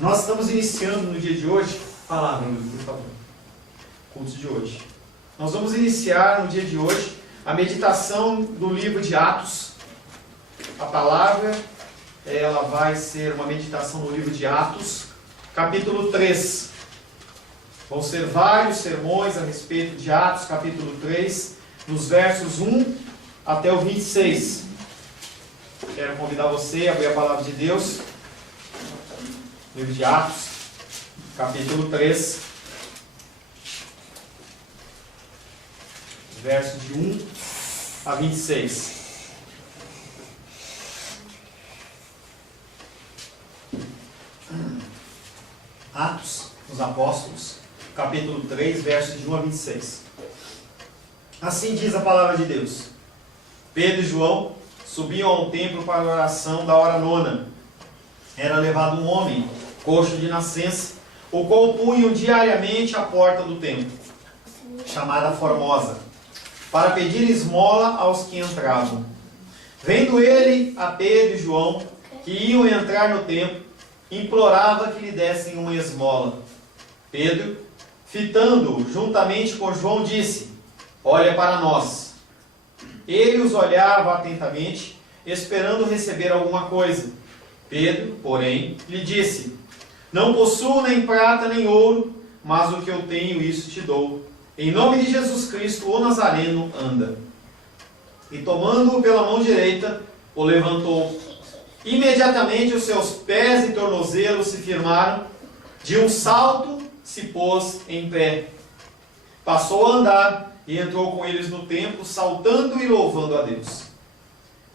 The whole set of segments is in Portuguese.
Nós estamos iniciando no dia de hoje, palavra, por favor, culto de hoje. Nós vamos iniciar no dia de hoje a meditação do livro de Atos. A palavra, ela vai ser uma meditação no livro de Atos, capítulo 3. Vão ser vários sermões a respeito de Atos, capítulo 3, nos versos 1 até o 26. Quero convidar você a abrir a palavra de Deus. Livro de Atos, capítulo 3, versos de 1 a 26. Atos dos Apóstolos, capítulo 3, versos de 1 a 26. Assim diz a palavra de Deus. Pedro e João subiam ao templo para a oração da hora nona. Era levado um homem, coxo de nascença, o qual punham diariamente à porta do templo, chamada Formosa, para pedir esmola aos que entravam. Vendo ele a Pedro e João, que iam entrar no templo, implorava que lhe dessem uma esmola. Pedro, fitando-o juntamente com João, disse: Olha para nós. Ele os olhava atentamente, esperando receber alguma coisa. Pedro, porém, lhe disse: Não possuo nem prata nem ouro, mas o que eu tenho, isso te dou. Em nome de Jesus Cristo, o Nazareno, anda. E tomando-o pela mão direita, o levantou. Imediatamente os seus pés e tornozelos se firmaram, de um salto se pôs em pé. Passou a andar e entrou com eles no templo, saltando e louvando a Deus.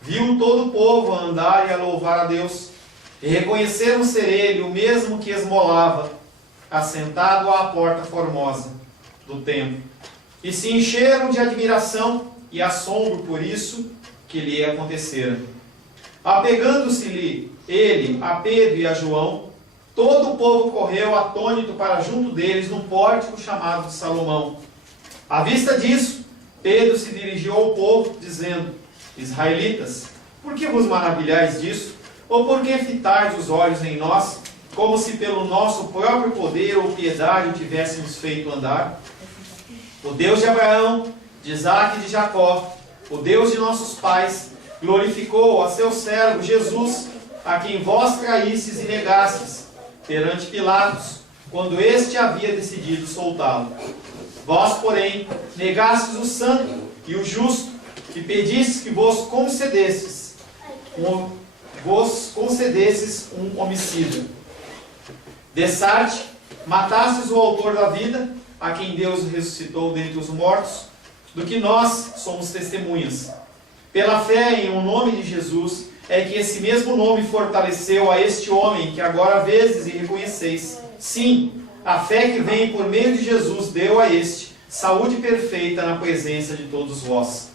Viu todo o povo a andar e a louvar a Deus, e reconheceram ser ele o mesmo que esmolava, assentado à porta formosa do templo. E se encheram de admiração e assombro por isso que lhe acontecera. Apegando-se-lhe ele a Pedro e a João, todo o povo correu atônito para junto deles num pórtico chamado de Salomão. À vista disso, Pedro se dirigiu ao povo, dizendo: Israelitas, por que vos maravilhais disso? Ou por que fitais os olhos em nós, como se pelo nosso próprio poder ou piedade o tivéssemos feito andar? O Deus de Abraão, de Isaque e de Jacó, o Deus de nossos pais, glorificou a seu servo Jesus, a quem vós traístes e negastes, perante Pilatos, quando este havia decidido soltá-lo. Vós, porém, negastes o santo e o justo, e pedistes que vos concedesses um homicídio. Dessarte, matastes o autor da vida, a quem Deus ressuscitou dentre os mortos, do que nós somos testemunhas. Pela fé em o nome de Jesus, é que esse mesmo nome fortaleceu a este homem que agora vedes e reconheceis. Sim, a fé que vem por meio de Jesus deu a este saúde perfeita na presença de todos vós.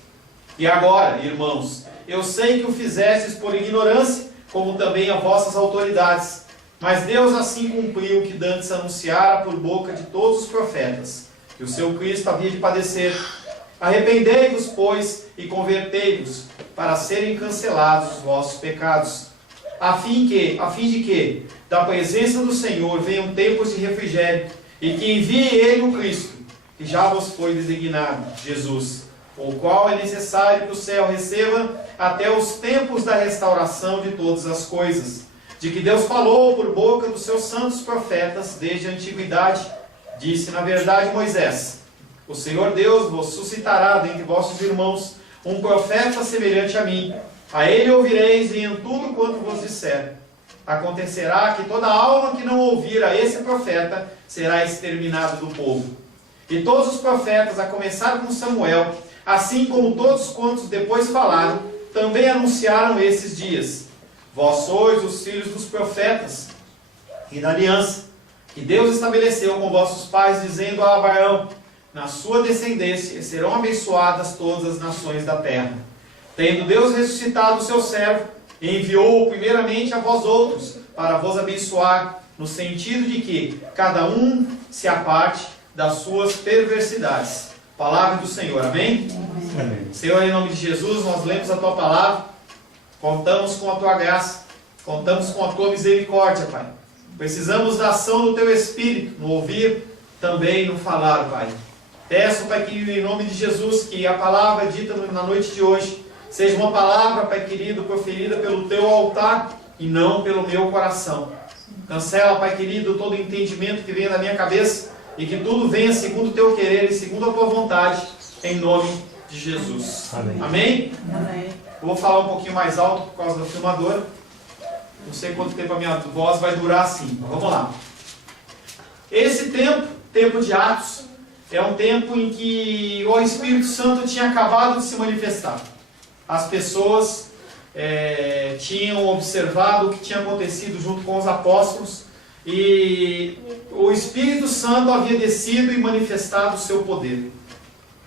E agora, irmãos, eu sei que o fizestes por ignorância, como também a vossas autoridades. Mas Deus assim cumpriu o que dantes anunciara por boca de todos os profetas, que o seu Cristo havia de padecer. Arrependei-vos, pois, e convertei-vos, para serem cancelados os vossos pecados, a fim de que, da presença do Senhor, venham tempos de refrigério, e que envie Ele o Cristo, que já vos foi designado, Jesus, o qual é necessário que o céu receba até os tempos da restauração de todas as coisas, de que Deus falou por boca dos seus santos profetas desde a antiguidade. Disse, na verdade, Moisés: O Senhor Deus vos suscitará dentre vossos irmãos um profeta semelhante a mim. A ele ouvireis, e em tudo quanto vos disser. Acontecerá que toda alma que não ouvir a esse profeta será exterminada do povo. E todos os profetas, a começar com Samuel, assim como todos quantos depois falaram, também anunciaram esses dias. Vós sois os filhos dos profetas e da aliança que Deus estabeleceu com vossos pais, dizendo a Abraão: Na sua descendência serão abençoadas todas as nações da terra. Tendo Deus ressuscitado o seu servo, enviou-o primeiramente a vós outros, para vos abençoar, no sentido de que cada um se aparte das suas perversidades. Palavra do Senhor, amém? Amém. Senhor, em nome de Jesus, nós lemos a Tua palavra, contamos com a Tua graça, contamos com a Tua misericórdia, Pai. Precisamos da ação do Teu Espírito, no ouvir, também no falar, Pai. Peço, Pai querido, em nome de Jesus, que a palavra dita na noite de hoje seja uma palavra, Pai querido, proferida pelo Teu altar e não pelo meu coração. Cancela, Pai querido, todo entendimento que venha da minha cabeça e que tudo venha segundo o Teu querer e segundo a Tua vontade, em nome de Jesus. Amém. Amém? Amém. Eu vou falar um pouquinho mais alto por causa da filmadora. Não sei quanto tempo a minha voz vai durar assim. Vamos lá. Esse tempo de Atos, é um tempo em que o Espírito Santo tinha acabado de se manifestar. As pessoas tinham observado o que tinha acontecido junto com os apóstolos e o Espírito Santo havia descido e manifestado o seu poder.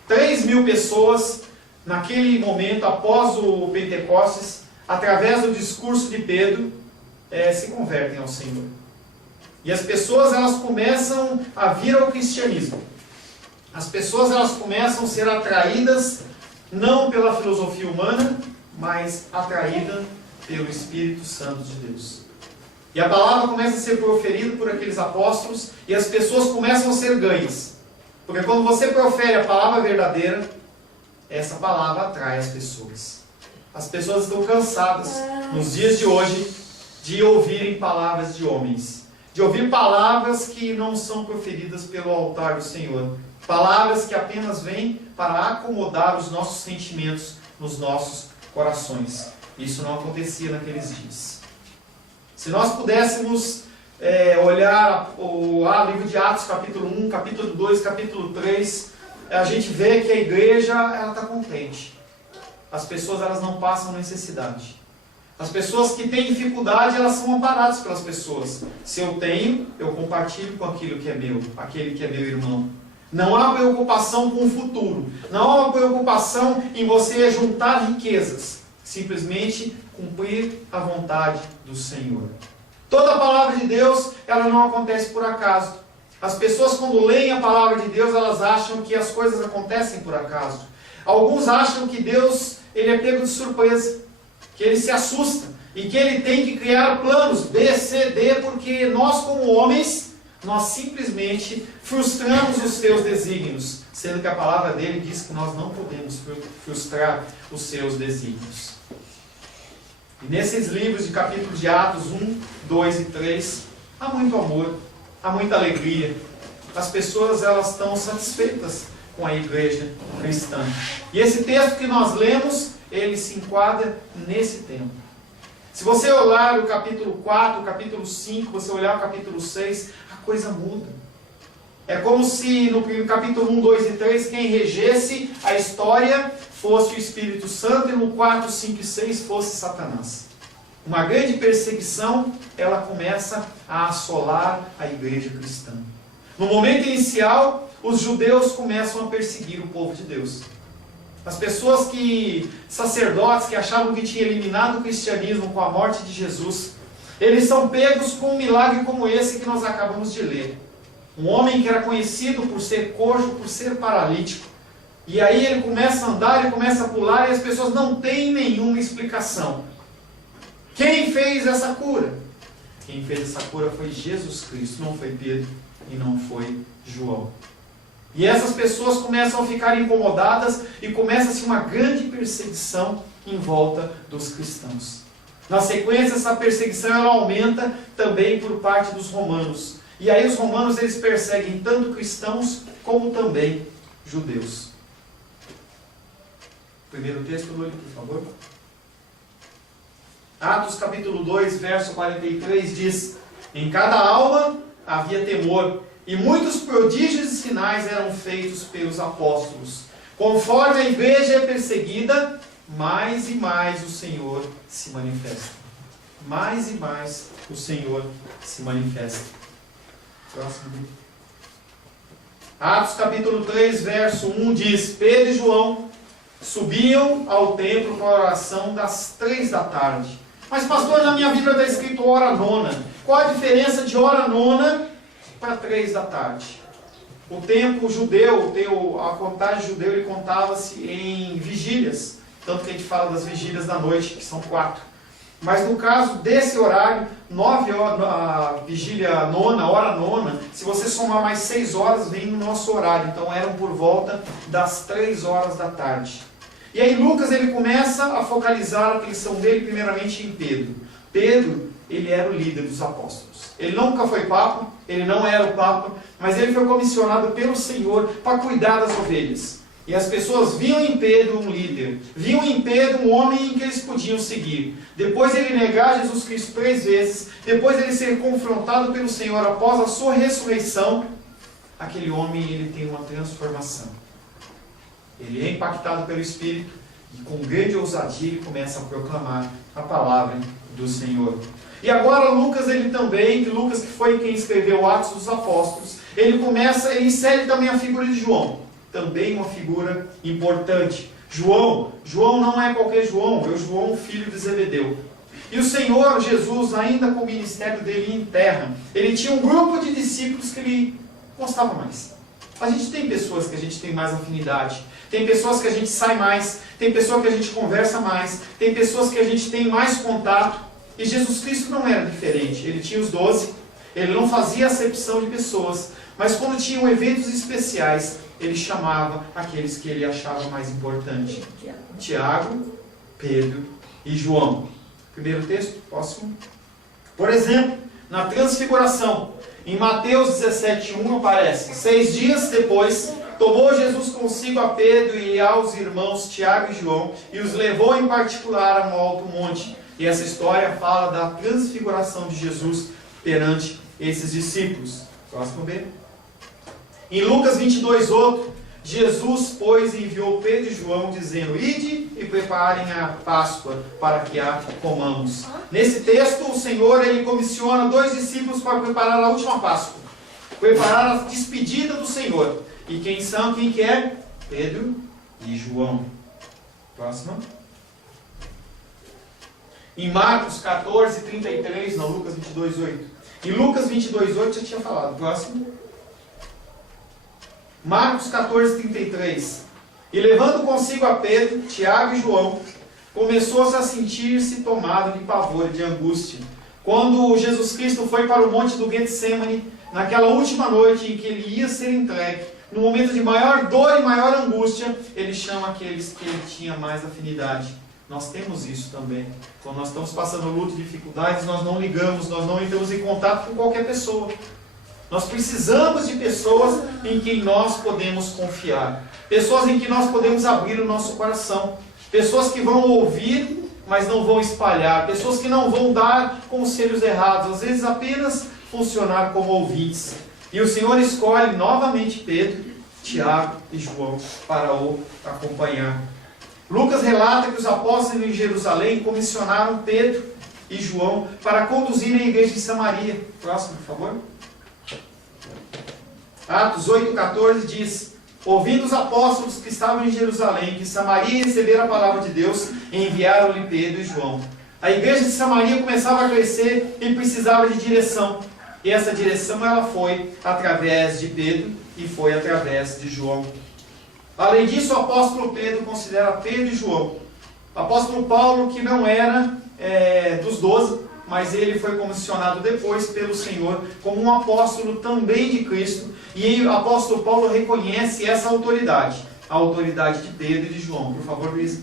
3.000 pessoas, naquele momento, após o Pentecostes, através do discurso de Pedro, se convertem ao Senhor. E as pessoas elas começam a vir ao cristianismo. As pessoas elas começam a ser atraídas não pela filosofia humana, mas atraídas pelo Espírito Santo de Deus. E a palavra começa a ser proferida por aqueles apóstolos e as pessoas começam a ser ganhas. Porque quando você profere a palavra verdadeira, essa palavra atrai as pessoas. As pessoas estão cansadas, nos dias de hoje, de ouvirem palavras de homens. De ouvir palavras que não são proferidas pelo altar do Senhor. Palavras que apenas vêm para acomodar os nossos sentimentos nos nossos corações. Isso não acontecia naqueles dias. Se nós pudéssemos olhar o livro de Atos, capítulo 1, capítulo 2, capítulo 3, a gente vê que a igreja está contente. As pessoas elas não passam necessidade. As pessoas que têm dificuldade, elas são amparadas pelas pessoas. Se eu tenho, eu compartilho com aquilo que é meu, aquele que é meu irmão. Não há preocupação com o futuro. Não há uma preocupação em você juntar riquezas. Simplesmente cumprir a vontade do Senhor. Toda a palavra de Deus, ela não acontece por acaso. As pessoas quando leem a palavra de Deus, elas acham que as coisas acontecem por acaso. Alguns acham que Deus, ele é pego de surpresa. Que ele se assusta. E que ele tem que criar planos B, C, D, porque nós como homens, nós simplesmente frustramos os seus desígnios. Sendo que a palavra dele diz que nós não podemos frustrar os seus desígnios. E nesses livros de capítulos de Atos 1, 2 e 3, há muito amor, há muita alegria. As pessoas elas estão satisfeitas com a igreja cristã. E esse texto que nós lemos, ele se enquadra nesse tempo. Se você olhar o capítulo 4, o capítulo 5, você olhar o capítulo 6, a coisa muda. É como se no capítulo 1, 2 e 3, quem regesse a história fosse o Espírito Santo e no 4, 5 e 6 fosse Satanás. Uma grande perseguição, ela começa a assolar a igreja cristã. No momento inicial, os judeus começam a perseguir o povo de Deus. As pessoas sacerdotes que achavam que tinham eliminado o cristianismo com a morte de Jesus, eles são pegos com um milagre como esse que nós acabamos de ler. Um homem que era conhecido por ser coxo, por ser paralítico. E aí ele começa a andar, ele começa a pular e as pessoas não têm nenhuma explicação. Quem fez essa cura? Quem fez essa cura foi Jesus Cristo, não foi Pedro e não foi João. E essas pessoas começam a ficar incomodadas e começa-se uma grande perseguição em volta dos cristãos. Na sequência, essa perseguição ela aumenta também por parte dos romanos. E aí os romanos eles perseguem tanto cristãos como também judeus. Primeiro texto, Lúlio, por favor. Atos capítulo 2, verso 43 diz: em cada alma havia temor, e muitos prodígios e sinais eram feitos pelos apóstolos. Conforme a igreja é perseguida, mais e mais o Senhor se manifesta. Mais e mais o Senhor se manifesta. Próximo. Atos capítulo 3, verso 1 diz: Pedro e João subiam ao templo para a oração das 3 da tarde. Mas pastor, na minha Bíblia está escrito hora nona. Qual a diferença de hora nona para 3 da tarde? O tempo judeu, a contagem judeu, ele contava-se em vigílias. Tanto que a gente fala das vigílias da noite, que são 4. Mas no caso desse horário, 9 horas, a vigília nona, hora nona, se você somar mais 6 horas, vem no nosso horário. Então eram por volta das 3 horas da tarde. E aí Lucas ele começa a focalizar a atenção dele primeiramente em Pedro. Pedro, ele era o líder dos apóstolos. Ele nunca foi papa, ele não era o papa, mas ele foi comissionado pelo Senhor para cuidar das ovelhas. E as pessoas viam em Pedro um líder, viam em Pedro um homem em que eles podiam seguir. Depois ele negar Jesus Cristo 3 vezes, depois ele ser confrontado pelo Senhor após a sua ressurreição, aquele homem ele tem uma transformação. Ele é impactado pelo Espírito e com grande ousadia ele começa a proclamar a palavra do Senhor. E agora Lucas ele também, Lucas que foi quem escreveu Atos dos Apóstolos, ele insere também a figura de João. Também uma figura importante. João não é qualquer João, é o João, filho de Zebedeu. E o Senhor Jesus, ainda com o ministério dele em terra, ele tinha um grupo de discípulos que ele gostava mais. A gente tem pessoas que a gente tem mais afinidade, tem pessoas que a gente sai mais, tem pessoas que a gente conversa mais, tem pessoas que a gente tem mais contato. E Jesus Cristo não era diferente. Ele tinha os 12, ele não fazia acepção de pessoas, mas quando tinham eventos especiais, ele chamava aqueles que ele achava mais importante. Tiago, Pedro e João. Primeiro texto, próximo. Por exemplo, na transfiguração, em Mateus 17:1 aparece: 6 dias depois, tomou Jesus consigo a Pedro e aos irmãos Tiago e João, e os levou em particular a um alto monte. E essa história fala da transfiguração de Jesus perante esses discípulos. Próximo B. Em Lucas 22:8, Jesus, pois, enviou Pedro e João, dizendo: ide e preparem a Páscoa, para que a comamos. Nesse texto, o Senhor ele comissiona 2 discípulos para preparar a última Páscoa, preparar a despedida do Senhor. E quem são? Quem que é? Pedro e João. Próxima. Em Marcos 14:33, não, Lucas 22:8. Em Lucas 22:8 já tinha falado. Próximo. Marcos 14:33. E levando consigo a Pedro, Tiago e João, começou-se a sentir-se tomado de pavor e de angústia. Quando Jesus Cristo foi para o monte do Getsemane, naquela última noite em que ele ia ser entregue, no momento de maior dor e maior angústia, ele chama aqueles que ele tinha mais afinidade. Nós temos isso também. Quando nós estamos passando luto e dificuldades, nós não ligamos, nós não entramos em contato com qualquer pessoa. Nós precisamos de pessoas em quem nós podemos confiar. Pessoas em que nós podemos abrir o nosso coração. Pessoas que vão ouvir, mas não vão espalhar. Pessoas que não vão dar conselhos errados. Às vezes apenas funcionar como ouvintes. E o Senhor escolhe novamente Pedro, Tiago e João para o acompanhar. Lucas relata que os apóstolos em Jerusalém comissionaram Pedro e João para conduzirem a igreja de Samaria. Próximo, por favor. Atos 8:14 diz: ouvindo os apóstolos que estavam em Jerusalém, que Samaria recebera a palavra de Deus, enviaram-lhe Pedro e João. A igreja de Samaria começava a crescer e precisava de direção. E essa direção ela foi através de Pedro e foi através de João. Além disso, o apóstolo Pedro considera Pedro e João. O apóstolo Paulo, que não era dos 12, mas ele foi comissionado depois pelo Senhor como um apóstolo também de Cristo. E o apóstolo Paulo reconhece essa autoridade, a autoridade de Pedro e de João. Por favor, Luiz.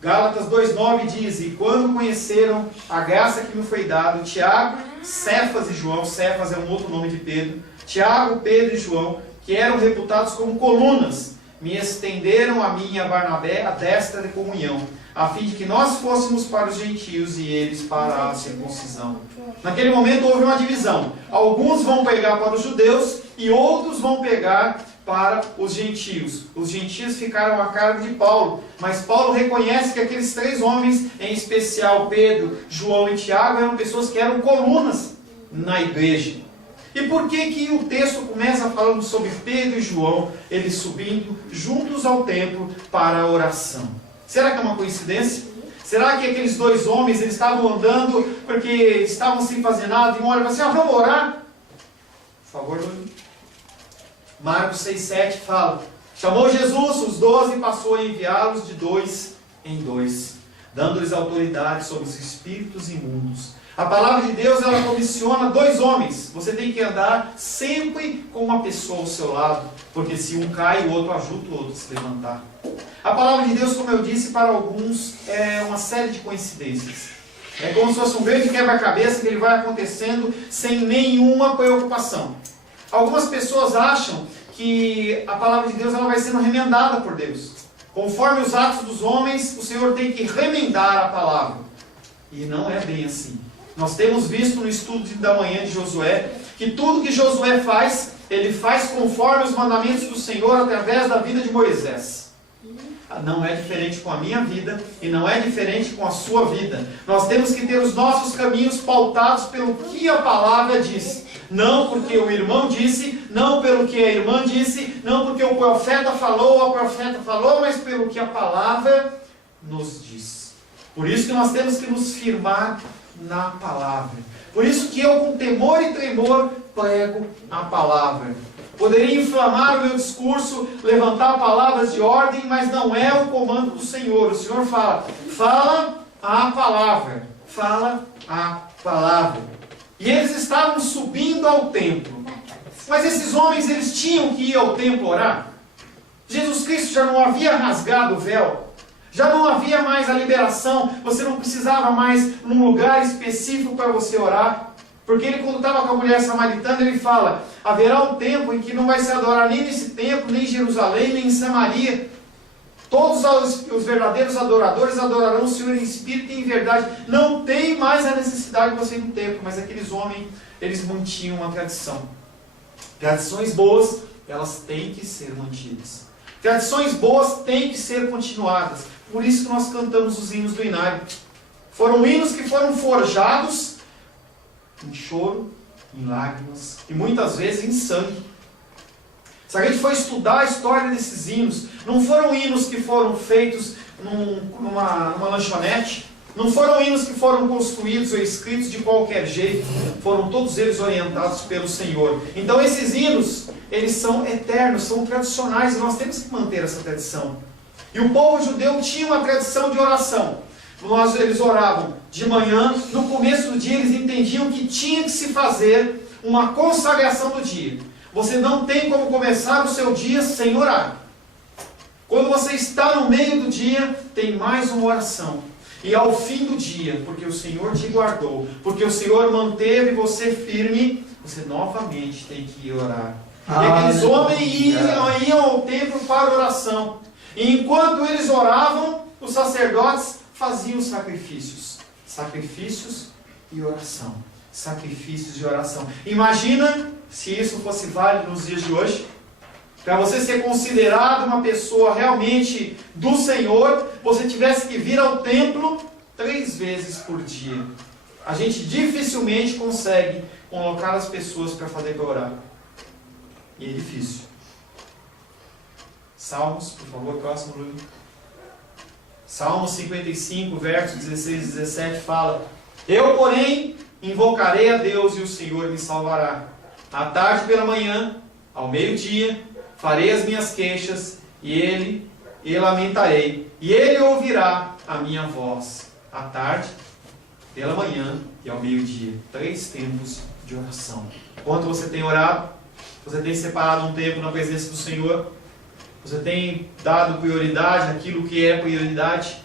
Gálatas 2:9 diz: e quando conheceram a graça que me foi dada, Tiago, Cefas e João, Cefas é um outro nome de Pedro, Tiago, Pedro e João, que eram reputados como colunas, me estenderam a mim e a Barnabé a destra de comunhão, a fim de que nós fôssemos para os gentios e eles para a circuncisão. Naquele momento houve uma divisão. Alguns vão pegar para os judeus e outros vão pegar para os gentios. Os gentios ficaram a cargo de Paulo, mas Paulo reconhece que aqueles 3 homens, em especial Pedro, João e Tiago, eram pessoas que eram colunas na igreja. E por que o texto começa falando sobre Pedro e João, eles subindo juntos ao templo para a oração? Será que é uma coincidência? Será que aqueles 2 homens eles estavam andando porque estavam sem fazer nada e um olha e fala assim: vamos orar? Por favor, Marcos 6:7 fala: chamou Jesus os 12 e passou a enviá-los de 2 em 2, dando-lhes autoridade sobre os espíritos imundos. A palavra de Deus, ela comissiona 2 homens. Você tem que andar sempre com uma pessoa ao seu lado, porque se um cai, o outro ajuda o outro a se levantar. A palavra de Deus, como eu disse, para alguns é uma série de coincidências. É como se fosse um grande quebra-cabeça que ele vai acontecendo sem nenhuma preocupação. Algumas pessoas acham que a palavra de Deus ela vai sendo remendada por Deus. Conforme os atos dos homens, o Senhor tem que remendar a palavra. E não é bem assim. Nós temos visto no estudo da manhã de Josué, que tudo que Josué faz, ele faz conforme os mandamentos do Senhor através da vida de Moisés. Não é diferente com a minha vida e não é diferente com a sua vida. Nós temos que ter os nossos caminhos pautados pelo que a palavra diz. Não porque o irmão disse, não pelo que a irmã disse, não porque o profeta falou ou a profeta falou, mas pelo que a palavra nos diz. Por isso que nós temos que nos firmar na palavra. Por isso que eu, com temor e tremor, prego a palavra. Poderia inflamar o meu discurso, levantar palavras de ordem, mas não é o comando do Senhor. O Senhor fala, fala a palavra. Fala a palavra. E eles estavam subindo ao templo. Mas esses homens, eles tinham que ir ao templo orar. Jesus Cristo já não havia rasgado o véu. Já não havia mais a liberação. Você não precisava mais num lugar específico para você orar. Porque ele, quando estava com a mulher samaritana, ele fala, haverá um tempo em que não vai se adorar nem nesse templo, nem em Jerusalém, nem em Samaria. Todos os verdadeiros adoradores adorarão o Senhor em espírito e em verdade. Não tem mais a necessidade de você ir no templo, mas aqueles homens, eles mantinham uma tradição. Tradições boas, elas têm que ser mantidas. Tradições boas têm que ser continuadas. Por isso que nós cantamos os hinos do Inário. Foram hinos que foram forjados em choro, em lágrimas e muitas vezes em sangue. Se a gente for estudar a história desses hinos, não foram hinos que foram feitos numa lanchonete, não foram hinos que foram construídos ou escritos de qualquer jeito, foram todos eles orientados pelo Senhor. Então esses hinos, eles são eternos, são tradicionais e nós temos que manter essa tradição. E o povo judeu tinha uma tradição de oração. Eles oravam de manhã, no começo do dia eles entendiam que tinha que se fazer uma consagração do dia. Você não tem como começar o seu dia sem orar. Quando você está no meio do dia, tem mais uma oração. E ao fim do dia, porque o Senhor te guardou, porque o Senhor manteve você firme, você novamente tem que ir orar. E aqueles homens iam ao templo para oração. E enquanto eles oravam, os sacerdotes faziam sacrifícios. Sacrifícios e oração. Sacrifícios e oração. Imagina se isso fosse válido nos dias de hoje. Para você ser considerado uma pessoa realmente do Senhor, você tivesse que vir ao templo 3 vezes por dia. A gente dificilmente consegue colocar as pessoas para fazer para orar. E é difícil. Salmos, por favor, próximo, Luiz. Salmo 55, versos 16 e 17 fala: Eu, porém, invocarei a Deus e o Senhor me salvará. À tarde pela manhã, ao meio-dia, farei as minhas queixas e lamentarei. E ele ouvirá a minha voz. À tarde, pela manhã e ao meio-dia. 3 tempos de oração. Quanto você tem orado? Você tem separado um tempo na presença do Senhor? Você tem dado prioridade àquilo que é prioridade?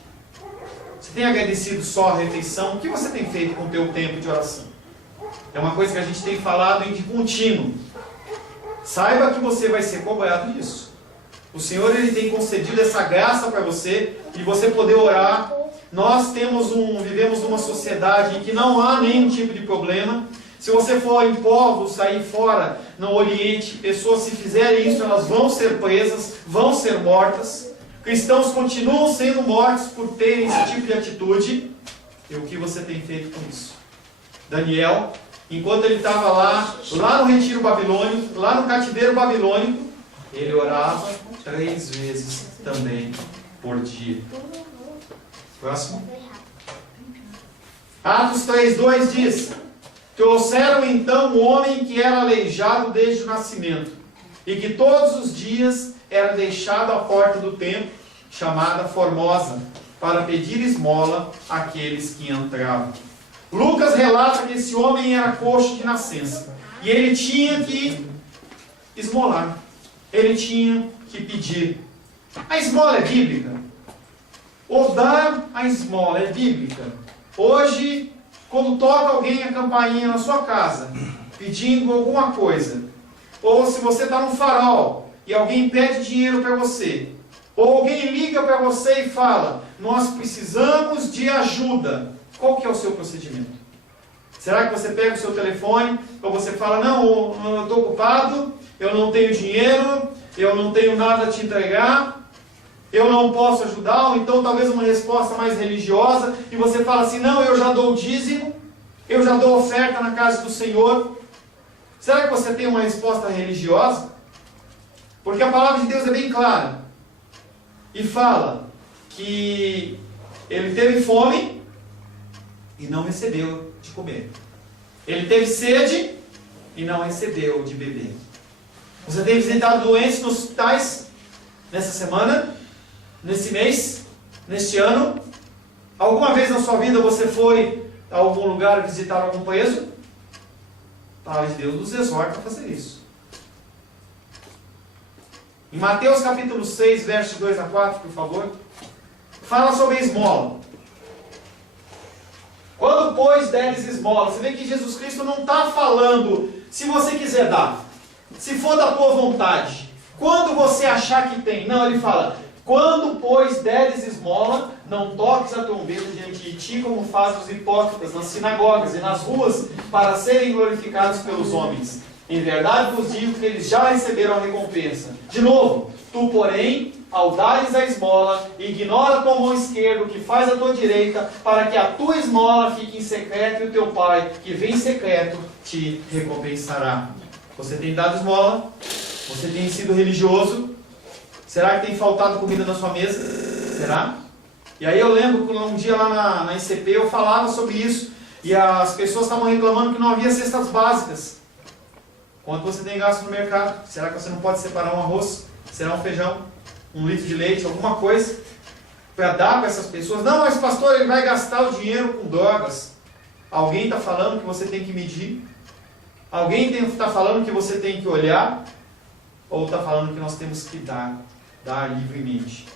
Você tem agradecido só a refeição? O que você tem feito com o teu tempo de oração? É uma coisa que a gente tem falado de contínuo. Saiba que você vai ser cobrado disso. O Senhor ele tem concedido essa graça para você, de você poder orar. Nós vivemos numa sociedade em que não há nenhum tipo de problema. Se você for em povos, sair fora no Oriente, pessoas se fizerem isso, elas vão ser presas, vão ser mortas. Cristãos continuam sendo mortos por terem esse tipo de atitude. E o que você tem feito com isso? Daniel, enquanto ele estava lá no retiro babilônico, lá no cativeiro babilônico, ele orava 3 vezes também por dia. Próximo. Atos 3:2 diz: Trouxeram então um homem que era aleijado desde o nascimento, e que todos os dias era deixado à porta do templo, chamada Formosa, para pedir esmola àqueles que entravam. Lucas relata que esse homem era coxo de nascença. E ele tinha que esmolar. Ele tinha que pedir. A esmola é bíblica? Ou dar a esmola é bíblica? Hoje, quando toca alguém a campainha na sua casa, pedindo alguma coisa, ou se você está no farol e alguém pede dinheiro para você, ou alguém liga para você e fala, nós precisamos de ajuda, qual que é o seu procedimento? Será que você pega o seu telefone, ou você fala, não, eu estou ocupado, eu não tenho dinheiro, eu não tenho nada a te entregar, eu não posso ajudar, ou então talvez uma resposta mais religiosa, e você fala assim, não, eu já dou o dízimo, eu já dou oferta na casa do Senhor. Será que você tem uma resposta religiosa? Porque a palavra de Deus é bem clara, e fala que ele teve fome e não recebeu de comer. Ele teve sede e não recebeu de beber. Você tem visitado doentes nos hospitais nessa semana? Nesse mês, neste ano? Alguma vez na sua vida você foi a algum lugar visitar algum preso? A palavra de Deus nos exorta a fazer isso. Em Mateus capítulo 6, versos 2 a 4, por favor, fala sobre a esmola. Quando, pois, deres esmola, você vê que Jesus Cristo não está falando se você quiser dar, se for da tua vontade, quando você achar que tem. Não, ele fala, quando, pois, deres esmola, não toques a trombeta diante de ti, como fazem os hipócritas nas sinagogas e nas ruas, para serem glorificados pelos homens. Em verdade vos digo que eles já receberam a recompensa. De novo, tu, porém, ao dares a esmola, ignora a tua mão esquerda o que faz a tua direita, para que a tua esmola fique em secreto, e o teu Pai, que vem em secreto, te recompensará. Você tem dado esmola? Você tem sido religioso? Será que tem faltado comida na sua mesa? Será? E aí eu lembro que um dia lá na ICP eu falava sobre isso, e as pessoas estavam reclamando que não havia cestas básicas. Quanto você tem gasto no mercado? Será que você não pode separar um arroz? Será um feijão? Um litro de leite? Alguma coisa? Para dar para essas pessoas? Não, mas pastor, ele vai gastar o dinheiro com drogas. Alguém está falando que você tem que medir? Alguém está falando que você tem que olhar? Ou está falando que nós temos que dar livremente?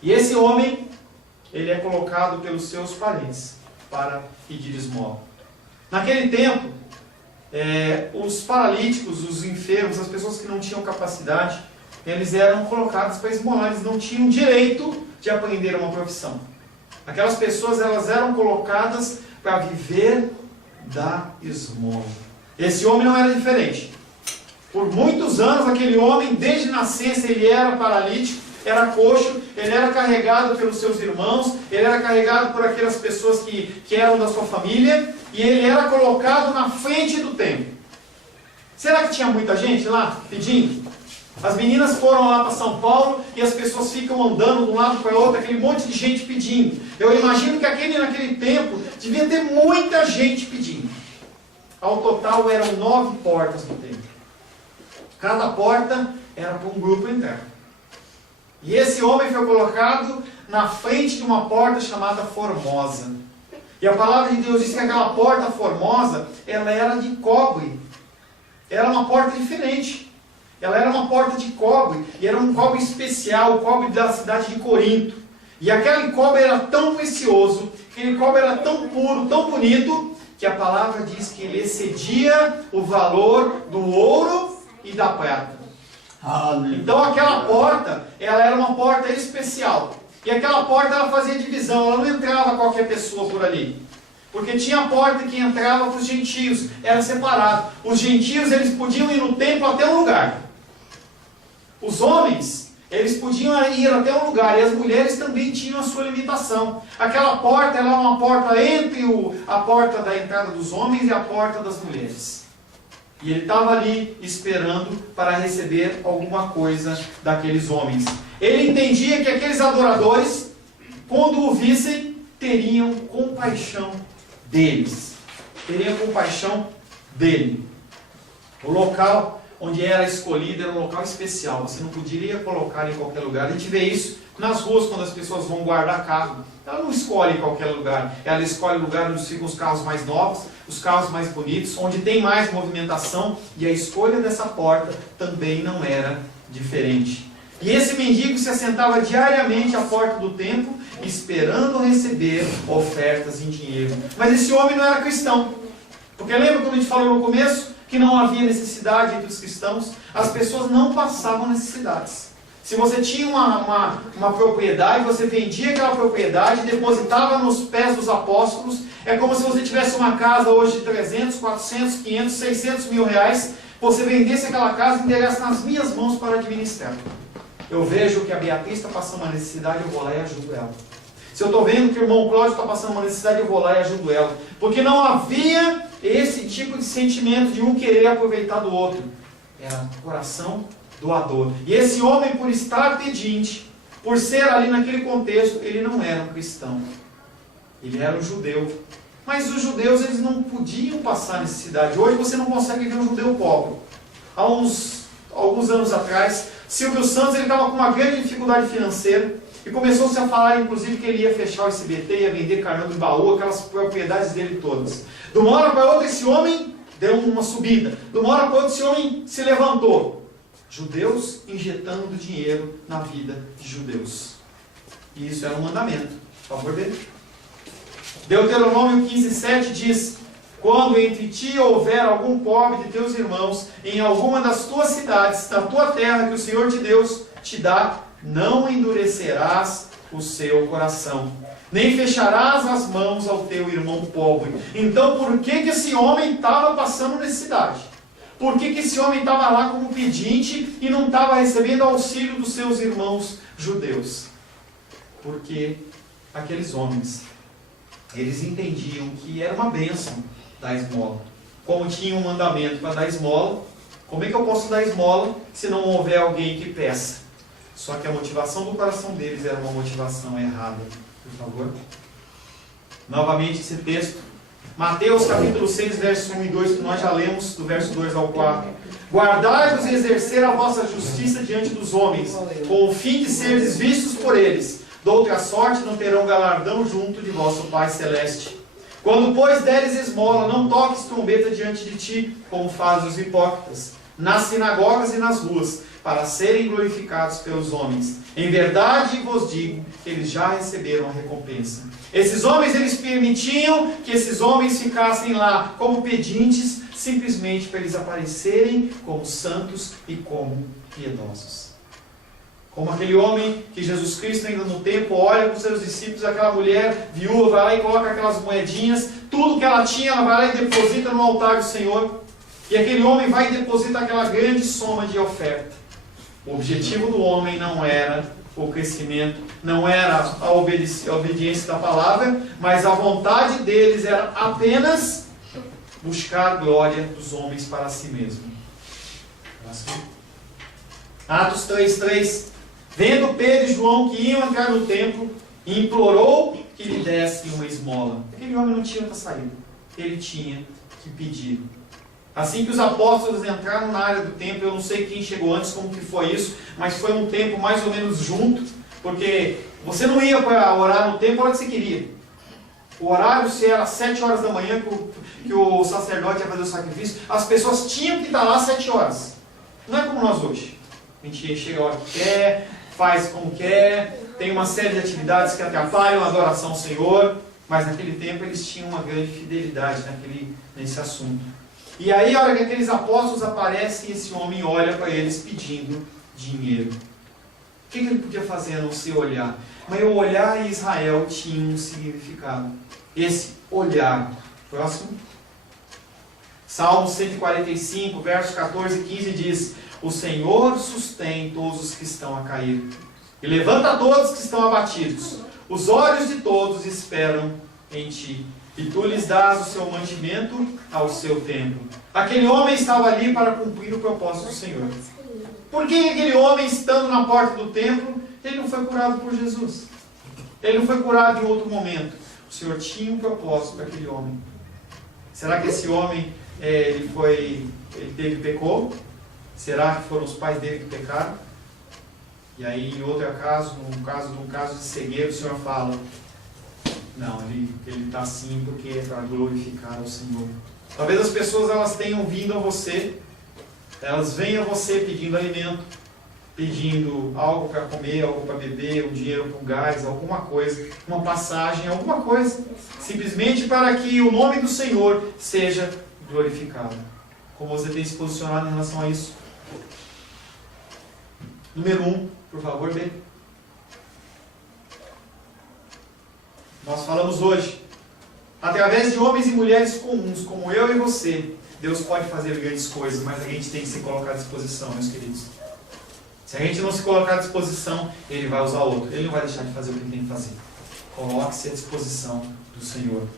E esse homem, ele é colocado pelos seus parentes para pedir esmola. Naquele tempo, os paralíticos, os enfermos, as pessoas que não tinham capacidade, eles eram colocados para esmolar, eles não tinham direito de aprender uma profissão. Aquelas pessoas, elas eram colocadas para viver da esmola. Esse homem não era diferente. Por muitos anos, aquele homem, desde nascença, ele era paralítico, era coxo, ele era carregado pelos seus irmãos, ele era carregado por aquelas pessoas que eram da sua família, e ele era colocado na frente do templo. Será que tinha muita gente lá pedindo? As meninas foram lá para São Paulo e as pessoas ficam andando de um lado para o outro, aquele monte de gente pedindo. Eu imagino que naquele tempo devia ter muita gente pedindo. Ao total eram 9 portas no templo. Cada porta era para um grupo entrar. E esse homem foi colocado na frente de uma porta chamada Formosa. E a palavra de Deus diz que aquela porta formosa, ela era de cobre. Era uma porta diferente. Ela era uma porta de cobre. E era um cobre especial, o cobre da cidade de Corinto. E aquele cobre era tão precioso, aquele cobre era tão puro, tão bonito, que a palavra diz que ele excedia o valor do ouro e da prata. Então aquela porta, ela era uma porta especial. E aquela porta, ela fazia divisão, ela não entrava qualquer pessoa por ali. Porque tinha a porta que entrava para os gentios, era separado. Os gentios, eles podiam ir no templo até um lugar. Os homens, eles podiam ir até um lugar, e as mulheres também tinham a sua limitação. Aquela porta, ela era uma porta entre a porta da entrada dos homens e a porta das mulheres. E ele estava ali esperando para receber alguma coisa daqueles homens. Ele entendia que aqueles adoradores, quando o vissem, teriam compaixão deles. Teriam compaixão dele. O local onde era escolhido, era um local especial. Você não poderia colocar em qualquer lugar. A gente vê isso nas ruas, quando as pessoas vão guardar carro. Ela não escolhe em qualquer lugar. Ela escolhe o lugar onde ficam os carros mais novos, os carros mais bonitos, onde tem mais movimentação. E a escolha dessa porta também não era diferente. E esse mendigo se assentava diariamente à porta do templo, esperando receber ofertas em dinheiro. Mas esse homem não era cristão. Porque lembra quando a gente falou no começo que não havia necessidade entre os cristãos? As pessoas não passavam necessidades. Se você tinha uma propriedade, você vendia aquela propriedade, depositava nos pés dos apóstolos. É como se você tivesse uma casa hoje de 300, 400, 500, 600 mil reais. Você vendesse aquela casa e entregasse nas minhas mãos para administrar. Eu vejo que a Beatriz está passando uma necessidade, eu vou lá e ajudo ela. Se eu estou vendo que o irmão Cláudio está passando uma necessidade, eu vou lá e ajudo ela. Porque não havia esse tipo de sentimento de um querer aproveitar do outro. Era coração doador. E esse homem, por estar pedinte, por ser ali naquele contexto, ele não era um cristão. Ele era um judeu. Mas os judeus, eles não podiam passar necessidade. Hoje você não consegue ver um judeu pobre. Há alguns anos atrás, Silvio Santos estava com uma grande dificuldade financeira e começou-se a falar, inclusive, que ele ia fechar o SBT, ia vender carnando em baú, aquelas propriedades dele todas. De uma hora para outra, esse homem deu uma subida. De uma hora para outra, esse homem se levantou. Judeus injetando dinheiro na vida de judeus. E isso era um mandamento. Por favor, dele. Deuteronômio 15:7 diz: quando entre ti houver algum pobre de teus irmãos, em alguma das tuas cidades, da tua terra que o Senhor te Deus te dá, não endurecerás o seu coração, nem fecharás as mãos ao teu irmão pobre. Então, por que esse homem estava passando necessidade? Por que esse homem estava lá como pedinte e não estava recebendo auxílio dos seus irmãos judeus? Porque aqueles homens, eles entendiam que era uma bênção dar esmola. Como tinha um mandamento para dar esmola, como é que eu posso dar esmola se não houver alguém que peça? Só que a motivação do coração deles era uma motivação errada. Por favor. Novamente esse texto. Mateus capítulo 6, verso 1 e 2, que nós já lemos, do verso 2 ao 4. Guardai-vos e exercer a vossa justiça diante dos homens, com o fim de seres vistos por eles. De outra sorte não terão galardão junto de vosso Pai Celeste. Quando, pois, deres esmola, não toques trombeta diante de ti, como fazem os hipócritas, nas sinagogas e nas ruas, para serem glorificados pelos homens. Em verdade vos digo que eles já receberam a recompensa. Esses homens, eles permitiam que esses homens ficassem lá como pedintes, simplesmente para eles aparecerem como santos e como piedosos. Como aquele homem que Jesus Cristo ainda no templo olha para os seus discípulos, aquela mulher viúva vai lá e coloca aquelas moedinhas, tudo que ela tinha, ela vai lá e deposita no altar do Senhor. E aquele homem vai e deposita aquela grande soma de oferta. O objetivo do homem não era o crescimento, não era a obediência da palavra, mas a vontade deles era apenas buscar a glória dos homens para si mesmo. Atos 3:3. Vendo Pedro e João que iam entrar no templo, implorou que lhe dessem uma esmola. Aquele homem não tinha outra saída. Ele tinha que pedir. Assim que os apóstolos entraram na área do templo, eu não sei quem chegou antes, como que foi isso, mas foi um tempo mais ou menos junto, porque você não ia para orar no templo a hora que você queria. O horário, se era 7 horas da manhã que o sacerdote ia fazer o sacrifício, as pessoas tinham que estar lá às 7 horas. Não é como nós hoje. A gente chega a hora que quer, faz como quer, tem uma série de atividades que atrapalham a adoração ao Senhor, mas naquele tempo eles tinham uma grande fidelidade nesse assunto. E aí, a hora que aqueles apóstolos aparecem, esse homem olha para eles pedindo dinheiro. O que ele podia fazer a não ser olhar? Mas o olhar em Israel tinha um significado. Esse olhar. Próximo. Salmo 145, versos 14 e 15 diz: o Senhor sustém todos os que estão a cair, e levanta todos que estão abatidos. Os olhos de todos esperam em ti, e tu lhes dás o seu mantimento ao seu tempo. Aquele homem estava ali para cumprir o propósito do Senhor. Por que aquele homem, estando na porta do templo, ele não foi curado por Jesus? Ele não foi curado em outro momento. O Senhor tinha um propósito para aquele homem. Será que esse homem, ele pecou? Será que foram os pais dele que pecaram? E aí, em outro caso, num caso de cegueira, o Senhor fala, não, ele está assim porque é para glorificar ao Senhor. Talvez as pessoas elas tenham vindo a você, elas venham a você pedindo alimento, pedindo algo para comer, algo para beber, um dinheiro com gás, alguma coisa, uma passagem, alguma coisa, simplesmente para que o nome do Senhor seja glorificado. Como você tem se posicionado em relação a isso? Número 1, por favor, B. Nós falamos hoje, através de homens e mulheres comuns, como eu e você, Deus pode fazer grandes coisas, mas a gente tem que se colocar à disposição, meus queridos. Se a gente não se colocar à disposição, Ele vai usar outro. Ele não vai deixar de fazer o que Ele tem que fazer. Coloque-se à disposição do Senhor.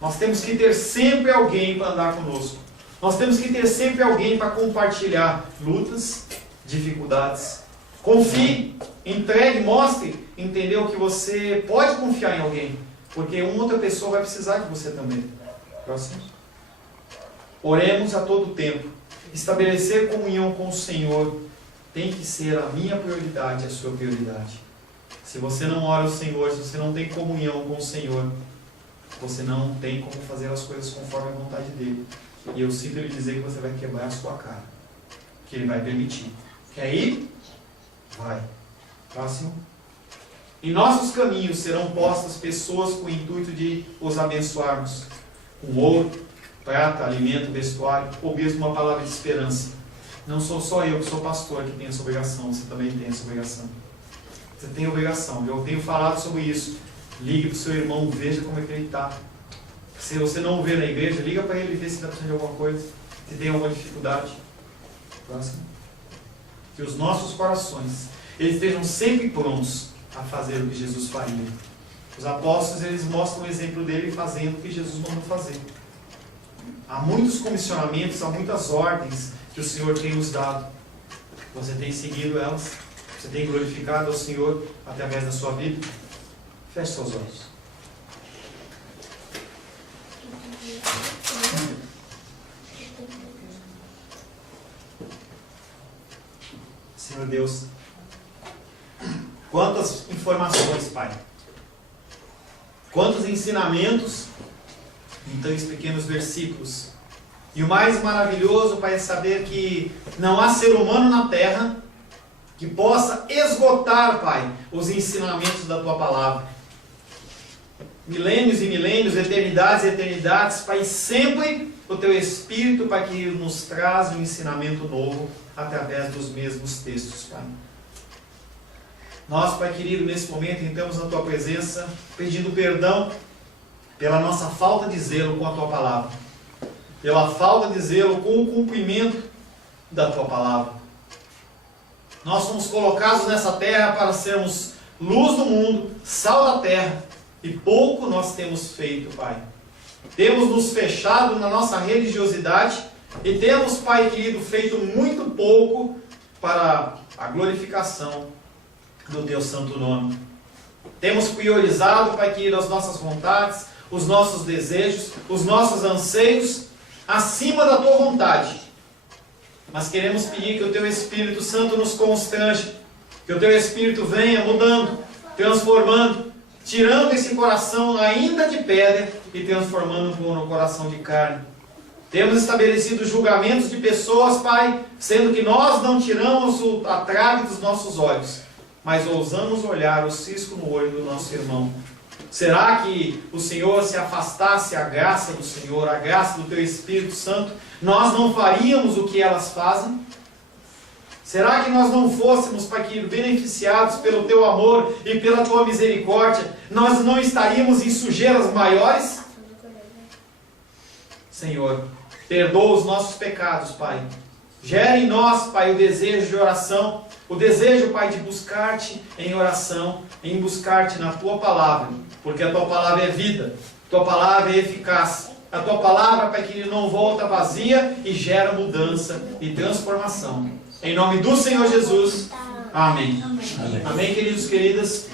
Nós temos que ter sempre alguém para andar conosco. Nós temos que ter sempre alguém para compartilhar lutas, dificuldades. Confie, entregue, mostre, entendeu que você pode confiar em alguém. Porque uma outra pessoa vai precisar de você também. Próximo. Oremos a todo tempo. Estabelecer comunhão com o Senhor tem que ser a minha prioridade, a sua prioridade. Se você não ora ao Senhor, se você não tem comunhão com o Senhor, você não tem como fazer as coisas conforme a vontade dEle. E eu sinto lhe dizer que você vai quebrar a sua cara. Que Ele vai permitir. Quer ir? Vai. Próximo. Em nossos caminhos serão postas pessoas com o intuito de os abençoarmos. Com ouro, prata, alimento, vestuário, ou mesmo uma palavra de esperança. Não sou só eu que sou pastor que tenho essa obrigação, você também tem essa obrigação. Você tem obrigação, eu tenho falado sobre isso. Ligue para o seu irmão, veja como é que ele está. Se você não o vê na igreja, liga para ele e vê se está precisando de alguma coisa, se tem alguma dificuldade. Próximo. Que os nossos corações eles estejam sempre prontos a fazer o que Jesus faria. Os apóstolos eles mostram o exemplo dele fazendo o que Jesus mandou fazer. Há muitos comissionamentos, há muitas ordens que o Senhor tem nos dado. Você tem seguido elas? Você tem glorificado ao Senhor através da sua vida? Feche seus olhos. Senhor Deus, quantas informações, Pai. Quantos ensinamentos em 3 pequenos versículos. E o mais maravilhoso, Pai, é saber que não há ser humano na terra que possa esgotar, Pai, os ensinamentos da Tua Palavra. Milênios e milênios, eternidades e eternidades, Pai, sempre o Teu Espírito, Pai, que nos traz um ensinamento novo através dos mesmos textos, Pai. Nós, Pai querido, nesse momento, entramos na Tua presença, pedindo perdão pela nossa falta de zelo com a Tua Palavra, pela falta de zelo com o cumprimento da Tua Palavra. Nós somos colocados nessa terra para sermos luz do mundo, sal da terra, e pouco nós temos feito, Pai. Temos nos fechado na nossa religiosidade e temos, Pai querido, feito muito pouco para a glorificação do Teu santo nome. Temos priorizado, Pai querido, as nossas vontades, os nossos desejos, os nossos anseios, acima da Tua vontade. Mas queremos pedir que o Teu Espírito Santo nos constrange, que o Teu Espírito venha mudando, transformando, tirando esse coração ainda de pedra e transformando no coração de carne. Temos estabelecido julgamentos de pessoas, Pai, sendo que nós não tiramos a trave dos nossos olhos, mas ousamos olhar o cisco no olho do nosso irmão. Será que o Senhor, se afastasse a graça do Senhor, a graça do Teu Espírito Santo, nós não faríamos o que elas fazem? Será que nós não fôssemos, Pai querido, beneficiados pelo Teu amor e pela Tua misericórdia, nós não estaríamos em sujeiras maiores? Senhor, perdoa os nossos pecados, Pai. Gera em nós, Pai, o desejo de oração, o desejo, Pai, de buscar-Te em oração, em buscar-Te na Tua Palavra, porque a Tua Palavra é vida, a Tua Palavra é eficaz, a Tua Palavra, Pai querido, não volta vazia e gera mudança e transformação. Em nome do Senhor Jesus, amém. Amém, queridos, queridas.